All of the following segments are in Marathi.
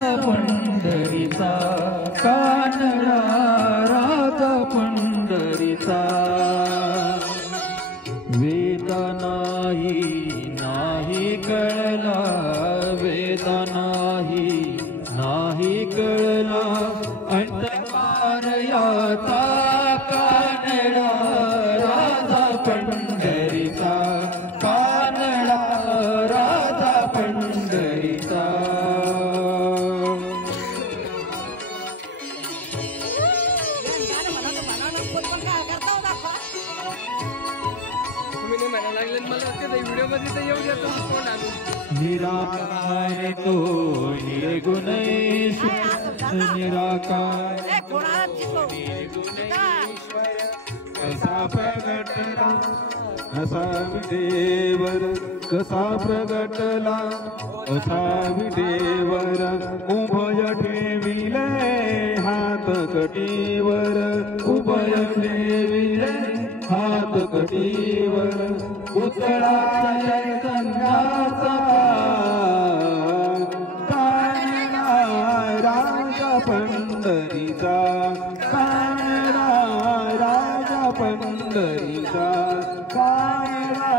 पंढरीचा कानडा राजा पंढरीचा वेद नाही कळला वेद नाही कळला अंतकार याचा कानडा राजा पंढरीचा कानडा राजा पंढरीचा निराकार तो निर्गुण निराकार कसा प्रगटला असा विदेवर कसा प्रगटला असा विदेवर उभय ठेविले हात कटीवर उभय ठेविले हात कटीवर पुतळा चैतन्याचा कानडा राजा पंढरीचा कानडा राजा पंढरीचा कानडा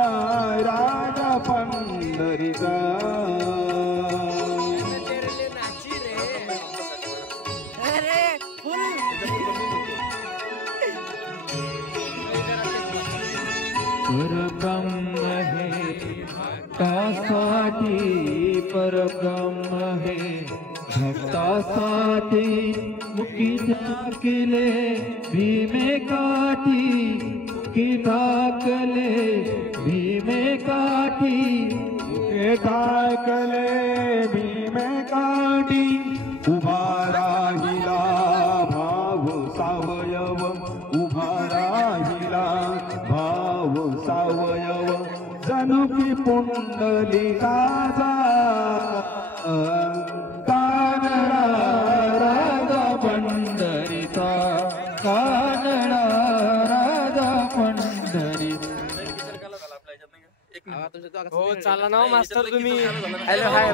राजा पंढरीचा परब्रह्म है भक्तासाठी परब्रह्म है भक्तासाठी मुखी ठाकले भीमे काठी मुखी ठाकले भीमे काठी मुखे ठाकले भीमे काठी उभा राहिला भाव सावयव उभा राहिला भाव सावयव जणू की पुंडलिकाचा कानडा राजा पंढरीचा कानडा राजा पंढरी हो चला ना मास्तर तुम्ही हॅलो हाय